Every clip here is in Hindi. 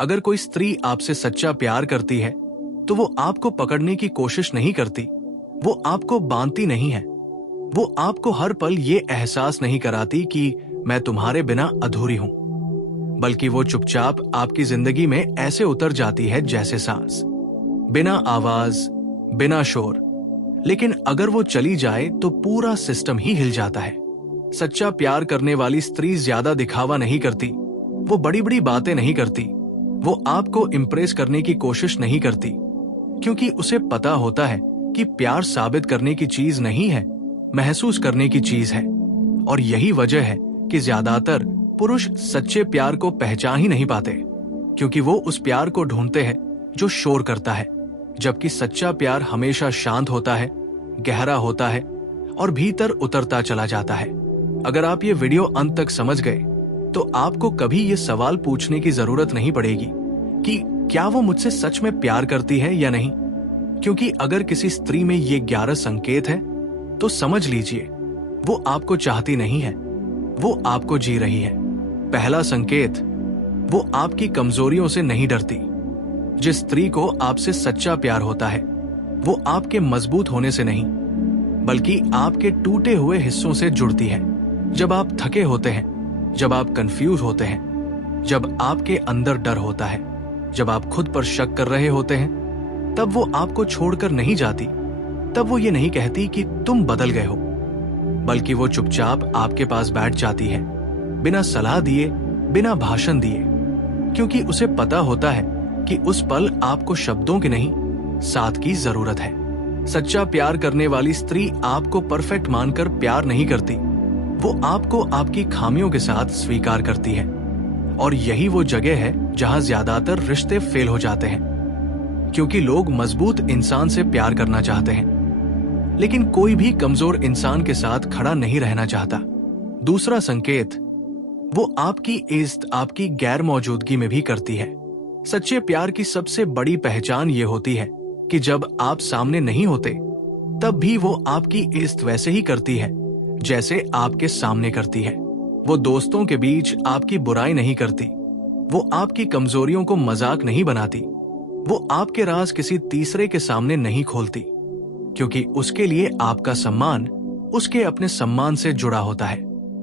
अगर कोई स्त्री आपसे सच्चा प्यार करती है तो वो आपको पकड़ने की कोशिश नहीं करती, वो आपको बांधती नहीं है, वो आपको हर पल ये एहसास नहीं कराती कि मैं तुम्हारे बिना अधूरी हूं, बल्कि वो चुपचाप आपकी जिंदगी में ऐसे उतर जाती है जैसे सांस, बिना आवाज, बिना शोर। लेकिन अगर वो चली जाए तो पूरा सिस्टम ही हिल जाता है। सच्चा प्यार करने वाली स्त्री ज्यादा दिखावा नहीं करती, वो बड़ी बड़ी बातें नहीं करती, वो आपको इम्प्रेस करने की कोशिश नहीं करती, क्योंकि उसे पता होता है कि प्यार साबित करने की चीज नहीं है, महसूस करने की चीज है। और यही वजह है कि ज्यादातर पुरुष सच्चे प्यार को पहचान ही नहीं पाते, क्योंकि वो उस प्यार को ढूंढते हैं जो शोर करता है, जबकि सच्चा प्यार हमेशा शांत होता है, गहरा होता है और भीतर उतरता चला जाता है। अगर आप ये वीडियो अंत तक समझ गए तो आपको कभी ये सवाल पूछने की जरूरत नहीं पड़ेगी कि क्या वो मुझसे सच में प्यार करती है या नहीं, क्योंकि अगर किसी स्त्री में ये 11 संकेत है तो समझ लीजिए वो आपको चाहती नहीं है, वो आपको जी रही है। पहला संकेत, वो आपकी कमजोरियों से नहीं डरती। जिस स्त्री को आपसे सच्चा प्यार होता है वो आपके मजबूत होने से नहीं, बल्कि आपके टूटे हुए हिस्सों से जुड़ती है। जब आप थके होते हैं, जब आप कंफ्यूज होते हैं, जब आपके अंदर डर होता है, जब आप खुद पर शक कर रहे होते हैं, तब वो आपको छोड़कर नहीं जाती। तब वो ये नहीं कहती कि तुम बदल गए हो, बल्कि वो चुपचाप आपके पास बैठ जाती है, बिना सलाह दिए, बिना भाषण दिए, क्योंकि उसे पता होता है कि उस पल आपको शब्दों की नहीं, साथ की जरूरत है। सच्चा प्यार करने वाली स्त्री आपको परफेक्ट मानकर प्यार नहीं करती, वो आपको आपकी खामियों के साथ स्वीकार करती है। और यही वो जगह है जहां ज्यादातर रिश्ते फेल हो जाते हैं, क्योंकि लोग मजबूत इंसान से प्यार करना चाहते हैं, लेकिन कोई भी कमजोर इंसान के साथ खड़ा नहीं रहना चाहता। दूसरा संकेत, वो आपकी इज्जत आपकी गैर मौजूदगी में भी करती है। सच्चे प्यार की सबसे बड़ी पहचान ये होती है कि जब आप सामने नहीं होते तब भी वो आपकी इज्जत वैसे ही करती है जैसे आपके सामने करती है। वो दोस्तों के बीच आपकी बुराई नहीं करती, वो आपकी कमजोरियों को मजाक नहीं बनाती, वो आपके राज किसी तीसरे के सामने नहीं खोलती, क्योंकि उसके लिए आपका सम्मान उसके अपने सम्मान से जुड़ा होता है।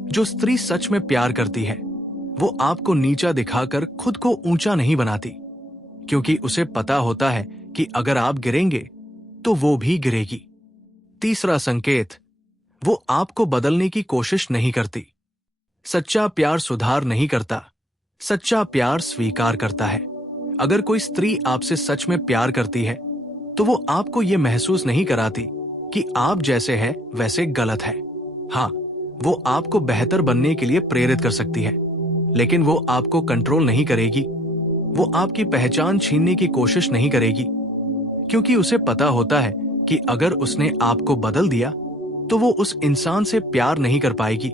जो स्त्री सच में प्यार करती है वो आपको नीचा दिखाकर खुद को ऊंचा नहीं बनाती, क्योंकि उसे पता होता है कि अगर आप गिरेंगे तो वो भी गिरेगी। तीसरा संकेत, वो आपको बदलने की कोशिश नहीं करती। सच्चा प्यार सुधार नहीं करता, सच्चा प्यार स्वीकार करता है। अगर कोई स्त्री आपसे सच में प्यार करती है तो वो आपको ये महसूस नहीं कराती कि आप जैसे हैं वैसे गलत है। हाँ, वो आपको बेहतर बनने के लिए प्रेरित कर सकती है, लेकिन वो आपको कंट्रोल नहीं करेगी, वो आपकी पहचान छीनने की कोशिश नहीं करेगी, क्योंकि उसे पता होता है कि अगर उसने आपको बदल दिया तो वो उस इंसान से प्यार नहीं कर पाएगी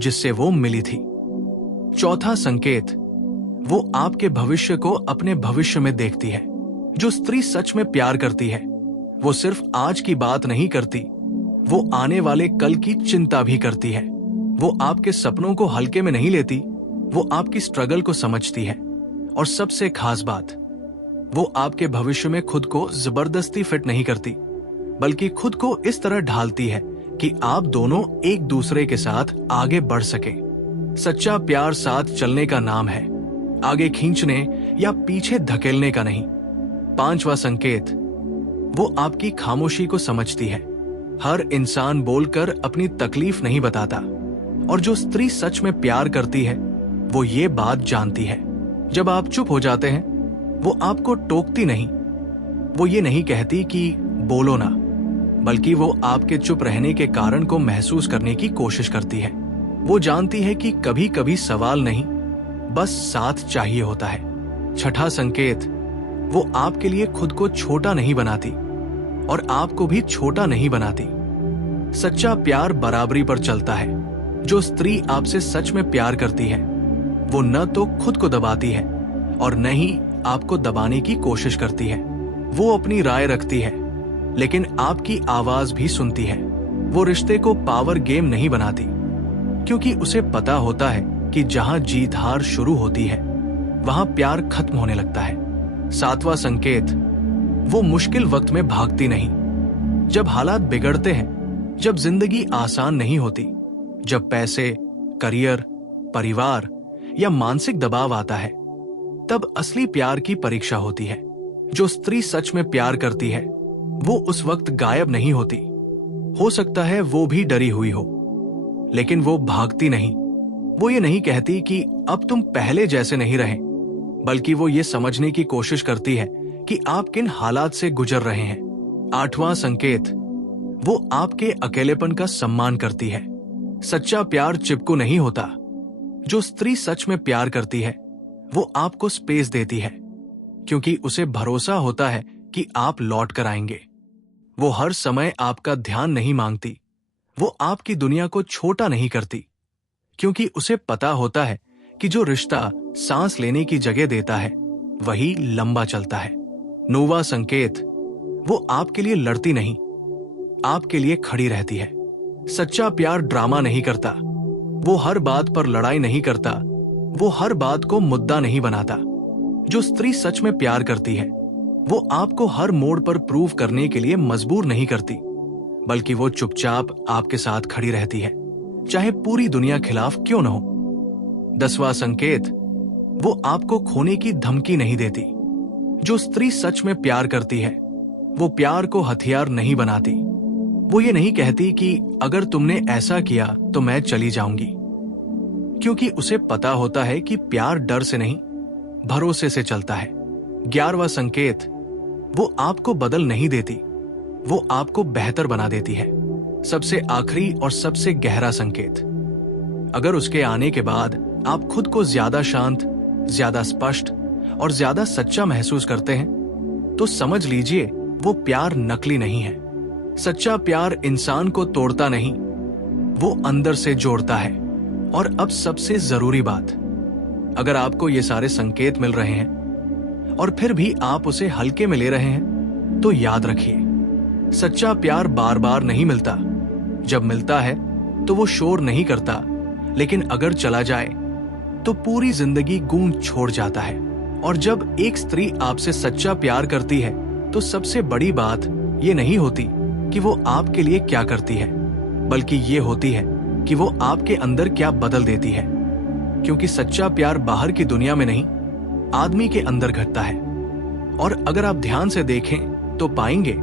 जिससे वो मिली थी। चौथा संकेत, वो आपके भविष्य को अपने भविष्य में देखती है। जो स्त्री सच में प्यार करती है वो सिर्फ आज की बात नहीं करती, वो आने वाले कल की चिंता भी करती है। वो आपके सपनों को हल्के में नहीं लेती, वो आपकी स्ट्रगल को समझती है। और सबसे खास बात, वो आपके भविष्य में खुद को जबरदस्ती फिट नहीं करती, बल्कि खुद को इस तरह ढालती है कि आप दोनों एक दूसरे के साथ आगे बढ़ सके। सच्चा प्यार साथ चलने का नाम है, आगे खींचने या पीछे धकेलने का नहीं। पांचवा संकेत, वो आपकी खामोशी को समझती है। हर इंसान बोलकर अपनी तकलीफ नहीं बताता, और जो स्त्री सच में प्यार करती है वो ये बात जानती है। जब आप चुप हो जाते हैं वो आपको टोकती नहीं, वो ये नहीं कहती कि बोलो ना, बल्कि वो आपके चुप रहने के कारण को महसूस करने की कोशिश करती है। वो जानती है कि कभी कभी सवाल नहीं, बस साथ चाहिए होता है। छठा संकेत, वो आपके लिए खुद को छोटा नहीं बनाती और आपको भी छोटा नहीं बनाती। सच्चा प्यार बराबरी पर चलता है। जो स्त्री आपसे सच में प्यार करती है वो न तो खुद को दबाती है और न ही आपको दबाने की कोशिश करती है। वो अपनी राय रखती है, लेकिन आपकी आवाज भी सुनती है। वो रिश्ते को पावर गेम नहीं बनाती, क्योंकि उसे पता होता है कि जहां जीत हार शुरू होती है वहां प्यार खत्म होने लगता है। 7वां संकेत, वो मुश्किल वक्त में भागती नहीं। जब हालात बिगड़ते हैं, जब जिंदगी आसान नहीं होती, जब पैसे, करियर, परिवार या मानसिक दबाव आता है, तब असली प्यार की परीक्षा होती है। जो स्त्री सच में प्यार करती है वो उस वक्त गायब नहीं होती। हो सकता है वो भी डरी हुई हो, लेकिन वो भागती नहीं। वो ये नहीं कहती कि अब तुम पहले जैसे नहीं रहे, बल्कि वो ये समझने की कोशिश करती है कि आप किन हालात से गुजर रहे हैं। 8वां संकेत, वो आपके अकेलेपन का सम्मान करती है। सच्चा प्यार चिपकू नहीं होता। जो स्त्री सच में प्यार करती है वो आपको स्पेस देती है, क्योंकि उसे भरोसा होता है कि आप लौट कर आएंगे। वो हर समय आपका ध्यान नहीं मांगती। वो आपकी दुनिया को छोटा नहीं करती, क्योंकि उसे पता होता है कि जो रिश्ता सांस लेने की जगह देता है वही लंबा चलता है। 9वां संकेत, वो आपके लिए लड़ती नहीं, आपके लिए खड़ी रहती है। सच्चा प्यार ड्रामा नहीं करता। वो हर बात पर लड़ाई नहीं करता। वो हर बात को मुद्दा नहीं बनाता। जो स्त्री सच में प्यार करती है वो आपको हर मोड़ पर प्रूव करने के लिए मजबूर नहीं करती, बल्कि वो चुपचाप आपके साथ खड़ी रहती है, चाहे पूरी दुनिया खिलाफ क्यों न हो। 10वां संकेत, वो आपको खोने की धमकी नहीं देती। जो स्त्री सच में प्यार करती है वो प्यार को हथियार नहीं बनाती। वो ये नहीं कहती कि अगर तुमने ऐसा किया तो मैं चली जाऊंगी, क्योंकि उसे पता होता है कि प्यार डर से नहीं, भरोसे से चलता है। 11वां संकेत, वो आपको बदल नहीं देती, वो आपको बेहतर बना देती है। सबसे आखिरी और सबसे गहरा संकेत, अगर उसके आने के बाद आप खुद को ज्यादा शांत, ज्यादा स्पष्ट और ज्यादा सच्चा महसूस करते हैं, तो समझ लीजिए वो प्यार नकली नहीं है। सच्चा प्यार इंसान को तोड़ता नहीं, वो अंदर से जोड़ता है। और अब सबसे जरूरी बात, अगर आपको ये सारे संकेत मिल रहे हैं और फिर भी आप उसे हल्के में ले रहे हैं, तो याद रखिए, सच्चा प्यार बार बार नहीं मिलता। जब मिलता है तो वो शोर नहीं करता, लेकिन अगर चला जाए तो पूरी जिंदगी गूंज छोड़ जाता है। और जब एक स्त्री आपसे सच्चा प्यार करती है तो सबसे बड़ी बात ये नहीं होती कि वो आपके लिए क्या करती है, बल्कि ये होती है कि वो आपके अंदर क्या बदल देती है। क्योंकि सच्चा प्यार बाहर की दुनिया में नहीं, आदमी के अंदर घटता है। और अगर आप ध्यान से देखें तो पाएंगे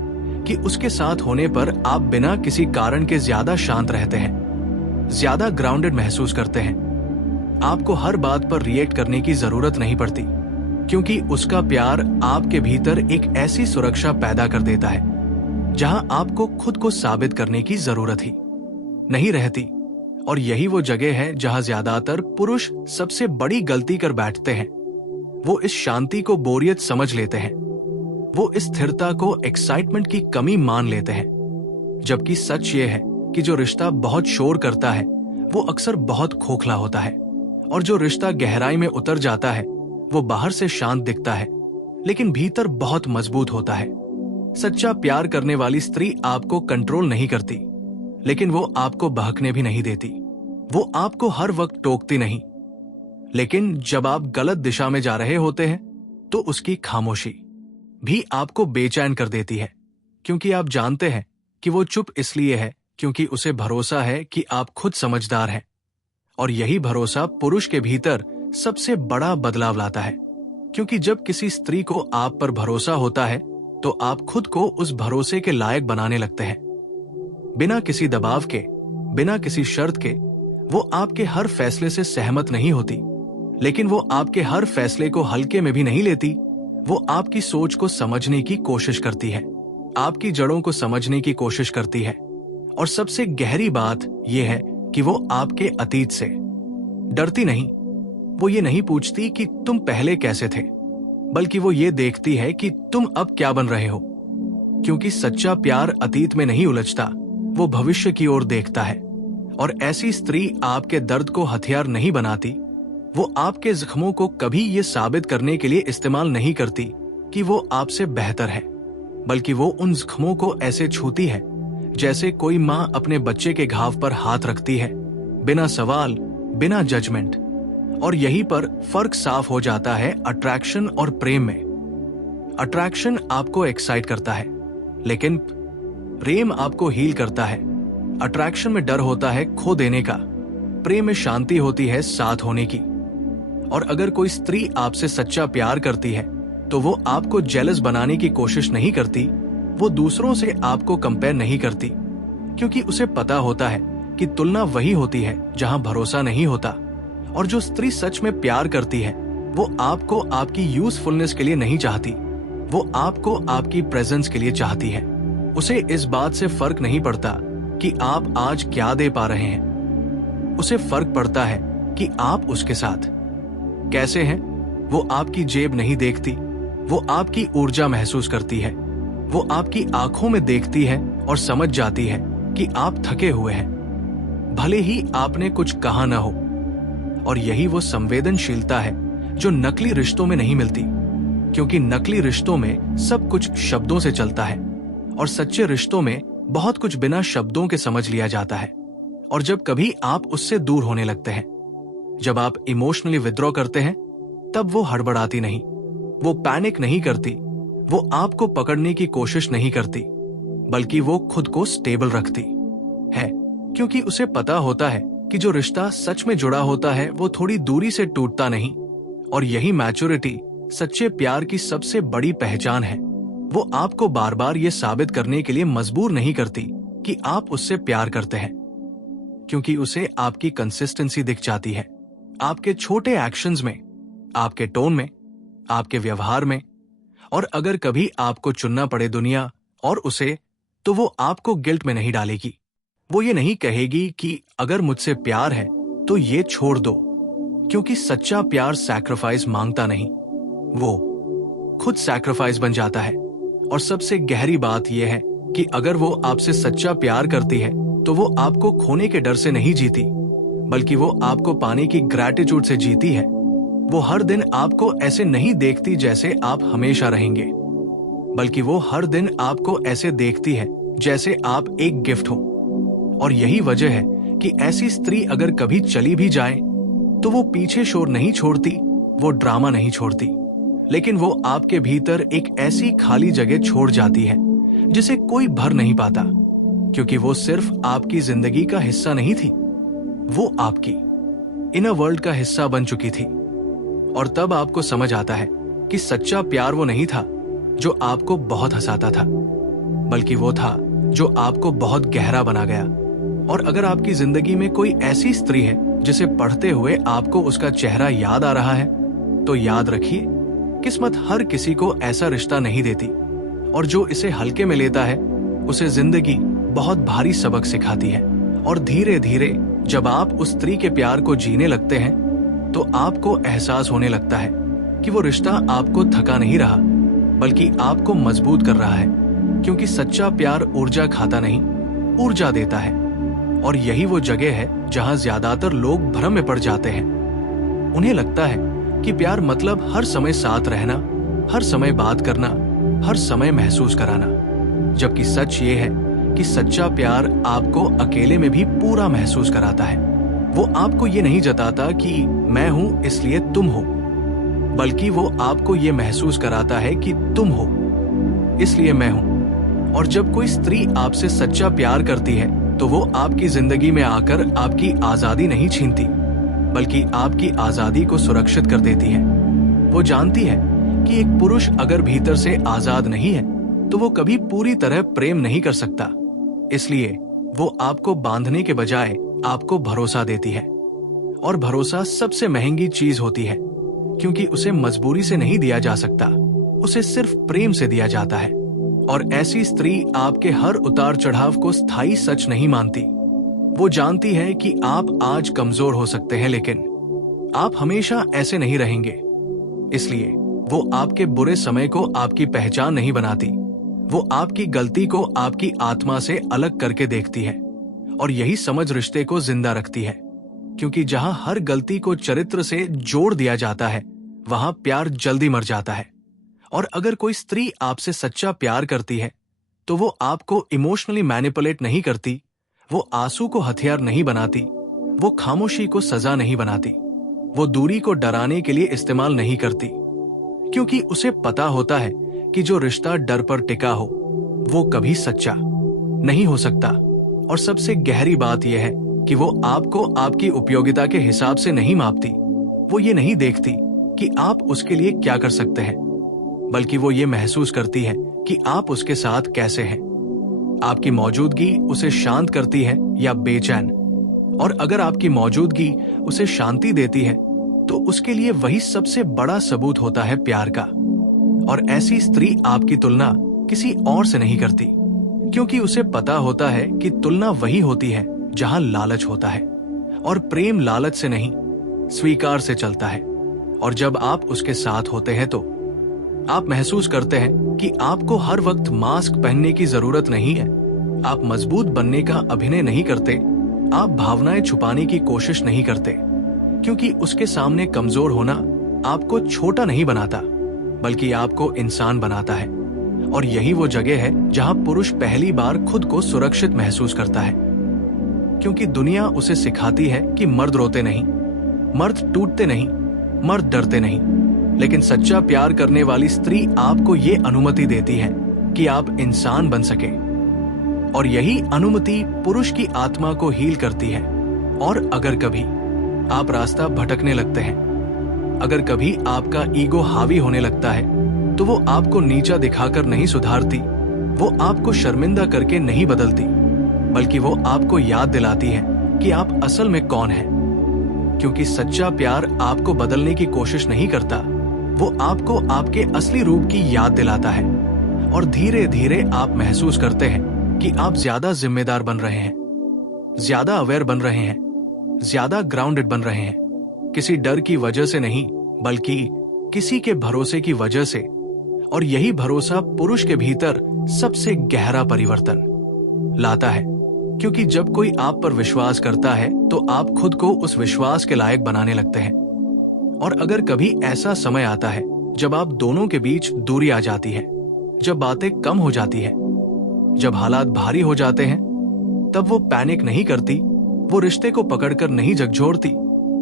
कि उसके साथ होने पर आप बिना किसी कारण के ज्यादा शांत रहते हैं, ज्यादा ग्राउंडेड महसूस करते हैं। आपको हर बात पर रिएक्ट करने की जरूरत नहीं पड़ती, क्योंकि उसका प्यार आपके भीतर एक ऐसी सुरक्षा पैदा कर देता है जहां आपको खुद को साबित करने की जरूरत ही नहीं रहती। और यही वो जगह है जहां ज्यादातर पुरुष सबसे बड़ी गलती कर बैठते हैं। वो इस शांति को बोरियत समझ लेते हैं, वो इस स्थिरता को एक्साइटमेंट की कमी मान लेते हैं, जबकि सच ये है कि जो रिश्ता बहुत शोर करता है वो अक्सर बहुत खोखला होता है, और जो रिश्ता गहराई में उतर जाता है वो बाहर से शांत दिखता है लेकिन भीतर बहुत मजबूत होता है। सच्चा प्यार करने वाली स्त्री आपको कंट्रोल नहीं करती, लेकिन वो आपको बहकने भी नहीं देती। वो आपको हर वक्त टोकती नहीं, लेकिन जब आप गलत दिशा में जा रहे होते हैं तो उसकी खामोशी भी आपको बेचैन कर देती है, क्योंकि आप जानते हैं कि वो चुप इसलिए है क्योंकि उसे भरोसा है कि आप खुद समझदार हैं। और यही भरोसा पुरुष के भीतर सबसे बड़ा बदलाव लाता है, क्योंकि जब किसी स्त्री को आप पर भरोसा होता है तो आप खुद को उस भरोसे के लायक बनाने लगते हैं। बिना किसी दबाव के, बिना किसी शर्त के वो आपके हर फैसले से सहमत नहीं होती, लेकिन वो आपके हर फैसले को हल्के में भी नहीं लेती। वो आपकी सोच को समझने की कोशिश करती है, आपकी जड़ों को समझने की कोशिश करती है, और सबसे गहरी बात यह है कि वो आपके अतीत से डरती नहीं। वो ये नहीं पूछती कि तुम पहले कैसे थे, बल्कि वो ये देखती है कि तुम अब क्या बन रहे हो। क्योंकि सच्चा प्यार अतीत में नहीं उलझता, वो भविष्य की ओर देखता है। और ऐसी स्त्री आपके दर्द को हथियार नहीं बनाती। वो आपके जख्मों को कभी ये साबित करने के लिए इस्तेमाल नहीं करती कि वो आपसे बेहतर है, बल्कि वो उन जख्मों को ऐसे छूती है जैसे कोई माँ अपने बच्चे के घाव पर हाथ रखती है, बिना सवाल, बिना जजमेंट। और यहीं पर फर्क साफ हो जाता है अट्रैक्शन और प्रेम में। अट्रैक्शन आपको एक्साइट करता है, लेकिन प्रेम आपको हील करता है। अट्रैक्शन में डर होता है खो देने का, प्रेम में शांति होती है साथ होने की। और अगर कोई स्त्री आपसे सच्चा प्यार करती है तो वो आपको जेलस बनाने की कोशिश नहीं करती, वो दूसरों से आपको कंपेयर नहीं करती, क्योंकि उसे पता होता है कि तुलना वही होती है जहां भरोसा नहीं होता। और जो स्त्री सच में प्यार करती है वो आपको आपकी यूजफुलनेस के लिए नहीं चाहती, वो आपको आपकी प्रेजेंस के लिए चाहती है। उसे इस बात से फर्क नहीं पड़ता कि आप आज क्या दे पा रहे हैं, उसे फर्क पड़ता है कि आप उसके साथ कैसे हैं। वो आपकी जेब नहीं देखती, वो आपकी ऊर्जा महसूस करती है, वो आपकी आंखों में देखती है और समझ जाती है कि आप थके हुए हैं, भले ही आपने कुछ कहा ना हो। और यही वो संवेदनशीलता है जो नकली रिश्तों में नहीं मिलती, क्योंकि नकली रिश्तों में सब कुछ शब्दों से चलता है और सच्चे रिश्तों में बहुत कुछ बिना शब्दों के समझ लिया जाता है। और जब कभी आप उससे दूर होने लगते हैं, जब आप इमोशनली विथड्रॉ करते हैं, तब वो हड़बड़ाती नहीं, वो पैनिक नहीं करती, वो आपको पकड़ने की कोशिश नहीं करती, बल्कि वो खुद को स्टेबल रखती है, क्योंकि उसे पता होता है कि जो रिश्ता सच में जुड़ा होता है वो थोड़ी दूरी से टूटता नहीं। और यही मैच्योरिटी सच्चे प्यार की सबसे बड़ी पहचान है। वो आपको बार बार ये साबित करने के लिए मजबूर नहीं करती कि आप उससे प्यार करते हैं, क्योंकि उसे आपकी कंसिस्टेंसी दिख जाती है, आपके छोटे एक्शंस में, आपके टोन में, आपके व्यवहार में। और अगर कभी आपको चुनना पड़े दुनिया और उसे, तो वो आपको गिल्ट में नहीं डालेगी। वो ये नहीं कहेगी कि अगर मुझसे प्यार है तो ये छोड़ दो, क्योंकि सच्चा प्यार सैक्रिफाइस मांगता नहीं, वो खुद सैक्रिफाइस बन जाता है। और सबसे गहरी बात यह है कि अगर वो आपसे सच्चा प्यार करती है तो वो आपको खोने के डर से नहीं जीती, बल्कि वो आपको पाने की ग्रैटिट्यूड से जीती है। वो हर दिन आपको ऐसे नहीं देखती जैसे आप हमेशा रहेंगे, बल्कि वो हर दिन आपको ऐसे देखती है जैसे आप एक गिफ्ट हो। और यही वजह है कि ऐसी स्त्री अगर कभी चली भी जाए तो वो पीछे शोर नहीं छोड़ती, वो ड्रामा नहीं छोड़ती, लेकिन वो आपके भीतर एक ऐसी खाली जगह छोड़ जाती है जिसे कोई भर नहीं पाता, क्योंकि वो सिर्फ आपकी जिंदगी का हिस्सा नहीं थी, वो आपकी इनर वर्ल्ड का हिस्सा बन चुकी थी। और तब आपको समझ आता है कि सच्चा प्यार वो नहीं था जो आपको बहुत हंसाता था, बल्कि वो था जो आपको बहुत गहरा बना गया। और अगर आपकी जिंदगी में कोई ऐसी स्त्री है जिसे पढ़ते हुए आपको उसका चेहरा याद आ रहा है, तो याद रखिए, किस्मत हर किसी को ऐसा रिश्ता नहीं देती, और जो इसे हल्के में लेता है उसे जिंदगी बहुत भारी सबक सिखाती है। और धीरे धीरे जब आप उस स्त्री के प्यार को जीने लगते हैं तो आपको एहसास होने लगता है कि वो रिश्ता आपको थका नहीं रहा, बल्कि आपको मजबूत कर रहा है, क्योंकि सच्चा प्यार ऊर्जा खाता नहीं, ऊर्जा देता है। और यही वो जगह है जहां ज्यादातर लोग भ्रम में पड़ जाते हैं। उन्हें लगता है कि प्यार मतलब हर समय साथ रहना, हर समय बात करना, हर समय महसूस कराना, जबकि सच ये है कि सच्चा प्यार आपको अकेले में भी पूरा महसूस कराता है। वो आपको ये नहीं जताता कि मैं हूं इसलिए तुम हो, बल्कि वो आपको ये महसूस कराता है कि तुम हो इसलिए मैं हूं। और जब कोई स्त्री आपसे सच्चा प्यार करती है तो वो आपकी जिंदगी में आकर आपकी आजादी नहीं छीनती, बल्कि आपकी आजादी को सुरक्षित कर देती है। वो जानती है कि एक पुरुष अगर भीतर से आजाद नहीं है तो वो कभी पूरी तरह प्रेम नहीं कर सकता, इसलिए वो आपको बांधने के बजाय आपको भरोसा देती है। और भरोसा सबसे महंगी चीज होती है, क्योंकि उसे मजबूरी से नहीं दिया जा सकता, उसे सिर्फ प्रेम से दिया जाता है। और ऐसी स्त्री आपके हर उतार चढ़ाव को स्थायी सच नहीं मानती। वो जानती है कि आप आज कमजोर हो सकते हैं, लेकिन आप हमेशा ऐसे नहीं रहेंगे, इसलिए वो आपके बुरे समय को आपकी पहचान नहीं बनाती, वो आपकी गलती को आपकी आत्मा से अलग करके देखती है। और यही समझ रिश्ते को जिंदा रखती है, क्योंकि जहां हर गलती को चरित्र से जोड़ दिया जाता है वहां प्यार जल्दी मर जाता है। और अगर कोई स्त्री आपसे सच्चा प्यार करती है तो वो आपको इमोशनली मैनिपुलेट नहीं करती, वो आंसू को हथियार नहीं बनाती, वो खामोशी को सजा नहीं बनाती, वो दूरी को डराने के लिए इस्तेमाल नहीं करती, क्योंकि उसे पता होता है कि जो रिश्ता डर पर टिका हो वो कभी सच्चा नहीं हो सकता। और सबसे गहरी बात यह है कि वो आपको आपकी उपयोगिता के हिसाब से नहीं मापती। वो ये नहीं देखती कि आप उसके लिए क्या कर सकते हैं, बल्कि वो ये महसूस करती है कि आप उसके साथ कैसे हैं। आपकी मौजूदगी उसे शांत करती है या बेचैन, और अगर आपकी मौजूदगी उसे शांति देती है तो उसके लिए वही सबसे बड़ा सबूत होता है प्यार का। और ऐसी स्त्री आपकी तुलना किसी और से नहीं करती, क्योंकि उसे पता होता है कि तुलना वही होती है जहां लालच होता है, और प्रेम लालच से नहीं स्वीकार से चलता है। और जब आप उसके साथ होते हैं तो आप महसूस करते हैं कि आपको हर वक्त मास्क पहनने की जरूरत नहीं है। आप मजबूत बनने का अभिनय नहीं करते, आप भावनाएं छुपाने की कोशिश नहीं करते, क्योंकि उसके सामने कमजोर होना आपको छोटा नहीं बनाता, बल्कि आपको इंसान बनाता है। और यही वो जगह है जहां पुरुष पहली बार खुद को सुरक्षित महसूस करता है, क्योंकि दुनिया उसे सिखाती है कि मर्द रोते नहीं, मर्द टूटते नहीं, मर्द डरते नहीं। लेकिन सच्चा प्यार करने वाली स्त्री आपको ये अनुमति देती है कि आप इंसान बन सके, और यही अनुमति पुरुष की आत्मा को हील करती है। और अगर कभी आप रास्ता भटकने लगते हैं, अगर कभी आपका ईगो हावी होने लगता है, तो वो आपको नीचा दिखाकर नहीं सुधारती, वो आपको शर्मिंदा करके नहीं बदलती, बल्कि वो आपको याद दिलाती है कि आप असल में कौन हैं। क्योंकि सच्चा प्यार आपको बदलने की कोशिश नहीं करता, वो आपको आपके असली रूप की याद दिलाता है। और धीरे धीरे आप महसूस करते हैं कि आप ज्यादा जिम्मेदार बन रहे हैं, ज्यादा अवेयर बन रहे हैं, ज्यादा ग्राउंडेड बन रहे हैं, किसी डर की वजह से नहीं, बल्कि किसी के भरोसे की वजह से। और यही भरोसा पुरुष के भीतर सबसे गहरा परिवर्तन लाता है, क्योंकि जब कोई आप पर विश्वास करता है तो आप खुद को उस विश्वास के लायक बनाने लगते हैं। और अगर कभी ऐसा समय आता है जब आप दोनों के बीच दूरी आ जाती है, जब बातें कम हो जाती है, जब हालात भारी हो जाते हैं, तब वो पैनिक नहीं करती, वो रिश्ते को पकड़कर नहीं झकझोरती।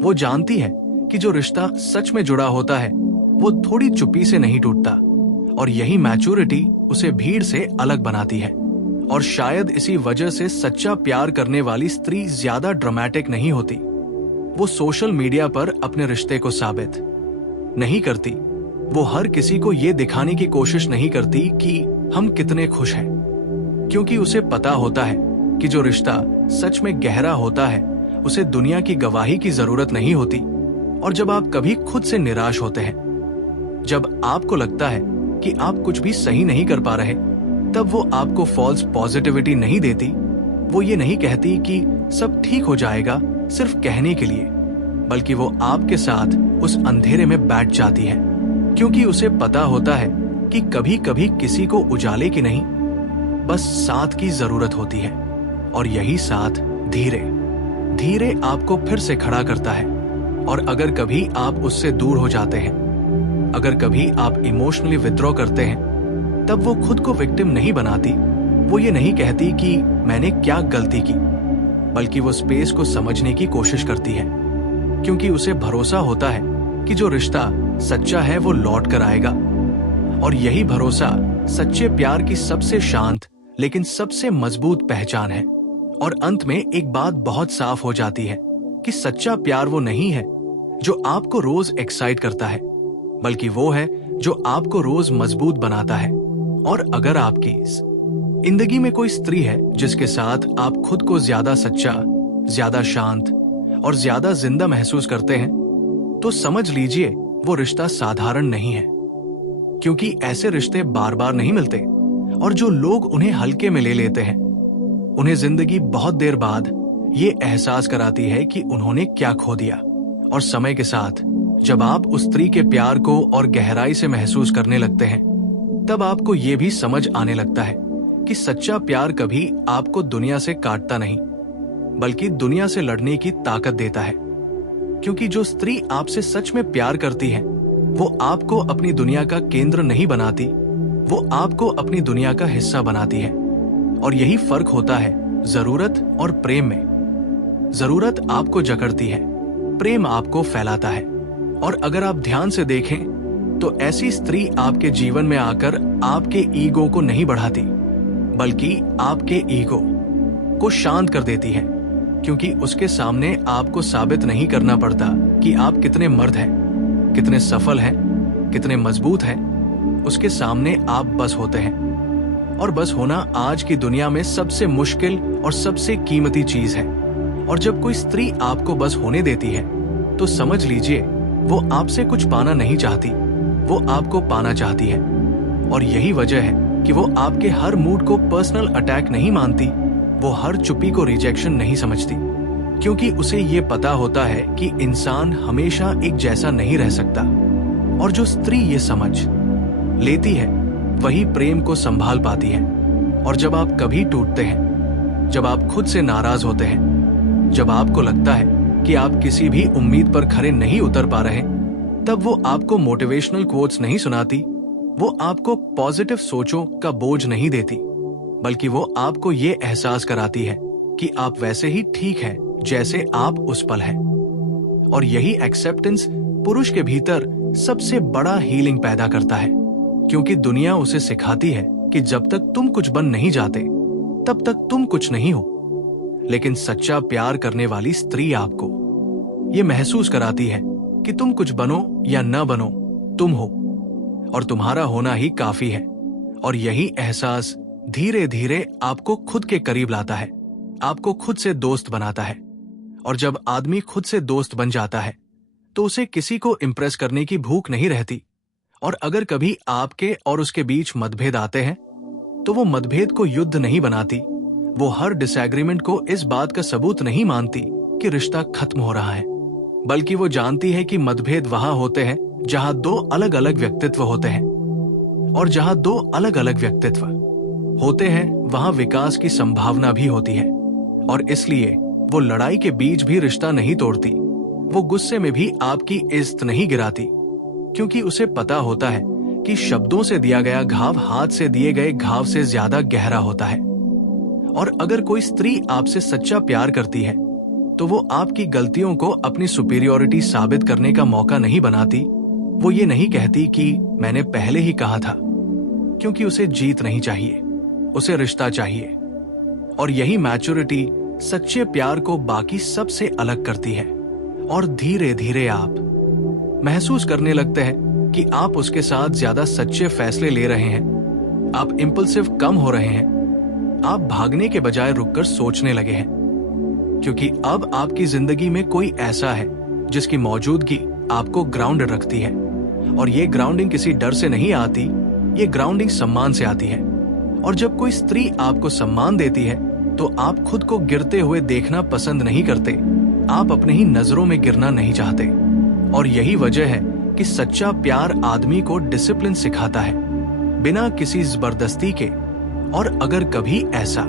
वो जानती है कि जो रिश्ता सच में जुड़ा होता है वो थोड़ी चुप्पी से नहीं टूटता। और यही मैच्योरिटी उसे भीड़ से अलग बनाती है। और शायद इसी वजह से सच्चा प्यार करने वाली स्त्री ज्यादा ड्रामेटिक नहीं होती। वो सोशल मीडिया पर अपने रिश्ते को साबित नहीं करती, वो हर किसी को ये दिखाने की कोशिश नहीं करती कि हम कितने खुश हैं, क्योंकि उसे पता होता है कि जो रिश्ता सच में गहरा होता है उसे दुनिया की गवाही की जरूरत नहीं होती। और जब आप कभी खुद से निराश होते हैं, जब आपको लगता है कि आप कुछ भी सही नहीं कर पा रहे, तब वो आपको फॉल्स पॉजिटिविटी नहीं देती। वो ये नहीं कहती कि सब ठीक हो जाएगा सिर्फ कहने के लिए, बल्कि वो आपके साथ उस अंधेरे में बैठ जाती है, क्योंकि उसे पता होता है कि कभी कभी किसी को उजाले की नहीं, बस साथ की जरूरत होती है। और यही साथ धीरे धीरे आपको फिर से खड़ा करता है। और अगर कभी आप उससे दूर हो जाते हैं, अगर कभी आप इमोशनली विथड्रॉ करते हैं, तब वो खुद को विक्टिम नहीं बनाती। वो ये नहीं कहती कि मैंने क्या गलती की, बल्कि वो स्पेस को समझने की कोशिश करती है, क्योंकि उसे भरोसा होता है कि जो रिश्ता सच्चा है वो लौट कर आएगा। और यही भरोसा सच्चे प्यार की सबसे शांत लेकिन सबसे मजबूत पहचान है। और अंत में एक बात बहुत साफ हो जाती है कि सच्चा प्यार वो नहीं है जो आपको रोज एक्साइट करता है, बल्कि वो है जो आपको रोज मजबूत बनाता है। और अगर आपकी जिंदगी में कोई स्त्री है जिसके साथ आप खुद को ज्यादा सच्चा, ज्यादा शांत और ज्यादा जिंदा महसूस करते हैं, तो समझ लीजिए वो रिश्ता साधारण नहीं है, क्योंकि ऐसे रिश्ते बार बार नहीं मिलते। और जो लोग उन्हें हल्के में ले लेते हैं, उन्हें जिंदगी बहुत देर बाद ये एहसास कराती है कि उन्होंने क्या खो दिया। और समय के साथ जब आप उस स्त्री के प्यार को और गहराई से महसूस करने लगते हैं, तब आपको ये भी समझ आने लगता है कि सच्चा प्यार कभी आपको दुनिया से काटता नहीं, बल्कि दुनिया से लड़ने की ताकत देता है। क्योंकि जो स्त्री आपसे सच में प्यार करती है, वो आपको अपनी दुनिया का केंद्र नहीं बनाती, वो आपको अपनी दुनिया का हिस्सा बनाती है। और यही फर्क होता है जरूरत और प्रेम में। जरूरत आपको जकड़ती है, प्रेम आपको फैलाता है। और अगर आप ध्यान से देखें तो ऐसी स्त्री आपके जीवन में आकर आपके ईगो को नहीं बढ़ाती, बल्कि आपके ईगो को शांत कर देती है, क्योंकि उसके सामने आपको साबित नहीं करना पड़ता कि आप कितने मर्द हैं, कितने सफल हैं, कितने मजबूत हैं। उसके सामने आप बस होते हैं। और बस होना आज की दुनिया में सबसे मुश्किल और सबसे कीमती चीज है। और जब कोई स्त्री आपको बस होने देती है तो समझ लीजिए वो आपसे कुछ पाना नहीं चाहती, वो आपको पाना चाहती है। और यही वजह है कि वो आपके हर मूड को पर्सनल अटैक नहीं मानती, वो हर चुप्पी को रिजेक्शन नहीं समझती, क्योंकि उसे ये पता होता है कि इंसान हमेशा एक जैसा नहीं रह सकता। और जो स्त्री ये समझ लेती है वही प्रेम को संभाल पाती है। और जब आप कभी टूटते हैं, जब आप खुद से नाराज होते हैं, जब आपको लगता है कि आप किसी भी उम्मीद पर खरे नहीं उतर पा रहे, तब वो आपको मोटिवेशनल कोट्स नहीं सुनाती, वो आपको पॉजिटिव सोचों का बोझ नहीं देती, बल्कि वो आपको ये एहसास कराती है कि आप वैसे ही ठीक हैं जैसे आप उस पल हैं। और यही एक्सेप्टेंस पुरुष के भीतर सबसे बड़ा हीलिंग पैदा करता है, क्योंकि दुनिया उसे सिखाती है कि जब तक तुम कुछ बन नहीं जाते तब तक तुम कुछ नहीं हो। लेकिन सच्चा प्यार करने वाली स्त्री आपको ये महसूस कराती है कि तुम कुछ बनो या न बनो, तुम हो और तुम्हारा होना ही काफी है। और यही एहसास धीरे धीरे आपको खुद के करीब लाता है, आपको खुद से दोस्त बनाता है। और जब आदमी खुद से दोस्त बन जाता है तो उसे किसी को इम्प्रेस करने की भूख नहीं रहती। और अगर कभी आपके और उसके बीच मतभेद आते हैं तो वो मतभेद को युद्ध नहीं बनाती, वो हर डिसएग्रीमेंट को इस बात का सबूत नहीं मानती कि रिश्ता खत्म हो रहा है, बल्कि वो जानती है कि मतभेद वहां होते हैं जहां दो अलग अलग व्यक्तित्व होते हैं। और जहां दो अलग अलग व्यक्तित्व होते हैं वहां विकास की संभावना भी होती है। और इसलिए वो लड़ाई के बीच भी रिश्ता नहीं तोड़ती, वो गुस्से में भी आपकी इज्जत नहीं गिराती, क्योंकि उसे पता होता है कि शब्दों से दिया गया घाव हाथ से दिए गए घाव से ज्यादा गहरा होता है। और अगर कोई स्त्री आपसे सच्चा प्यार करती है तो वो आपकी गलतियों को अपनी सुपीरियोरिटी साबित करने का मौका नहीं बनाती। वो ये नहीं कहती कि मैंने पहले ही कहा था, क्योंकि उसे जीत नहीं चाहिए, उसे रिश्ता चाहिए। और यही मैच्योरिटी सच्चे प्यार को बाकी सबसे अलग करती है। और धीरे धीरे आप महसूस करने लगते हैं कि आप उसके साथ ज्यादा सच्चे फैसले ले रहे हैं, आप इम्पल्सिव कम हो रहे हैं, आप भागने के बजाय रुककर सोचने लगे हैं, क्योंकि अब आपकी जिंदगी में कोई ऐसा है जिसकी मौजूदगी आपको ग्राउंडेड रखती है। और ये ग्राउंडिंग किसी डर से नहीं आती, ये ग्राउंडिंग सम्मान से आती है। और जब कोई स्त्री आपको सम्मान देती है तो आप खुद को गिरते हुए देखना पसंद नहीं करते, आप अपने ही नजरों में गिरना नहीं चाहते। और यही वजह है कि सच्चा प्यार आदमी को डिसिप्लिन सिखाता है, बिना किसी जबरदस्ती के। और अगर कभी ऐसा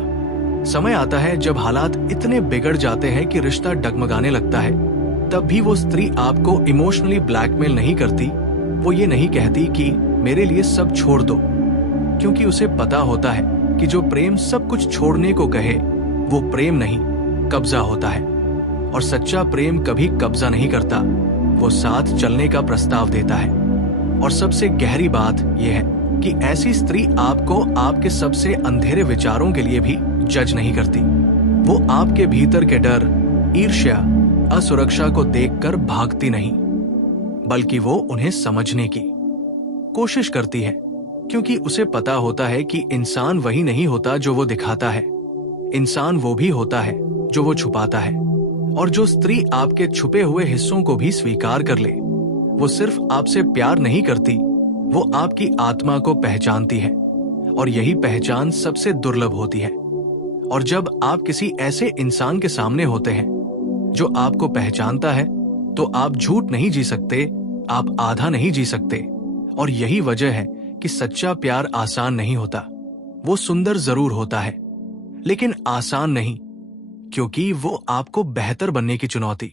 समय आता है जब हालात इतने बिगड़ जाते हैं कि रिश्ता डगमगाने लगता है, तब भी वो स्त्री आपको इमोशनली ब्लैकमेल नहीं करती, वो ये नहीं कहती कि मेरे लिए सब छोड़ दो, क्योंकि उसे पता होता है कि जो प्रेम सब कुछ छोड़ने को कहे वो प्रेम नहीं, कब्जा होता है। और सच्चा प्रेम कभी कब्जा नहीं करता, वो साथ चलने का प्रस्ताव देता है। और सबसे गहरी बात यह है कि ऐसी स्त्री आपको आपके सबसे अंधेरे विचारों के लिए भी जज नहीं करती। वो आपके भीतर के डर, ईर्ष्या, असुरक्षा को देखकर भागती नहीं, बल्कि वो उन्हें समझने की कोशिश करती है, क्योंकि उसे पता होता है कि इंसान वही नहीं होता जो वो दिखाता है, इंसान वो भी होता है जो वो छुपाता है। और जो स्त्री आपके छुपे हुए हिस्सों को भी स्वीकार कर ले, वो सिर्फ आपसे प्यार नहीं करती, वो आपकी आत्मा को पहचानती है। और यही पहचान सबसे दुर्लभ होती है। और जब आप किसी ऐसे इंसान के सामने होते हैं जो आपको पहचानता है, तो आप झूठ नहीं जी सकते, आप आधा नहीं जी सकते। और यही वजह है कि सच्चा प्यार आसान नहीं होता। वो सुंदर जरूर होता है, लेकिन आसान नहीं, क्योंकि वो आपको बेहतर बनने की चुनौती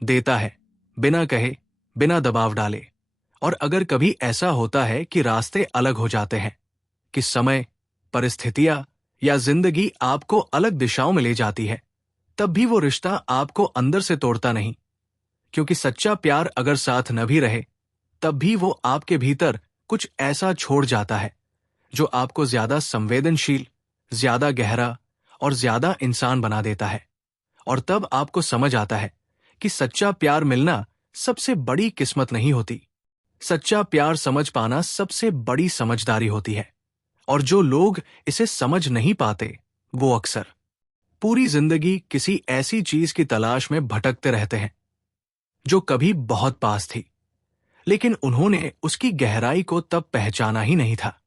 देता है, बिना कहे, बिना दबाव डाले। और अगर कभी ऐसा होता है कि रास्ते अलग हो जाते हैं, कि समय, परिस्थितियां या जिंदगी आपको अलग दिशाओं में ले जाती है, तब भी वो रिश्ता आपको अंदर से तोड़ता नहीं, क्योंकि सच्चा प्यार अगर साथ न भी रहे तब भी वो आपके भीतर कुछ ऐसा छोड़ जाता है जो आपको ज्यादा संवेदनशील, ज्यादा गहरा और ज्यादा इंसान बना देता है। और तब आपको समझ आता है कि सच्चा प्यार मिलना सबसे बड़ी किस्मत नहीं होती, सच्चा प्यार समझ पाना सबसे बड़ी समझदारी होती है। और जो लोग इसे समझ नहीं पाते वो अक्सर पूरी जिंदगी किसी ऐसी चीज की तलाश में भटकते रहते हैं जो कभी बहुत पास थी, लेकिन उन्होंने उसकी गहराई को तब पहचाना ही नहीं था।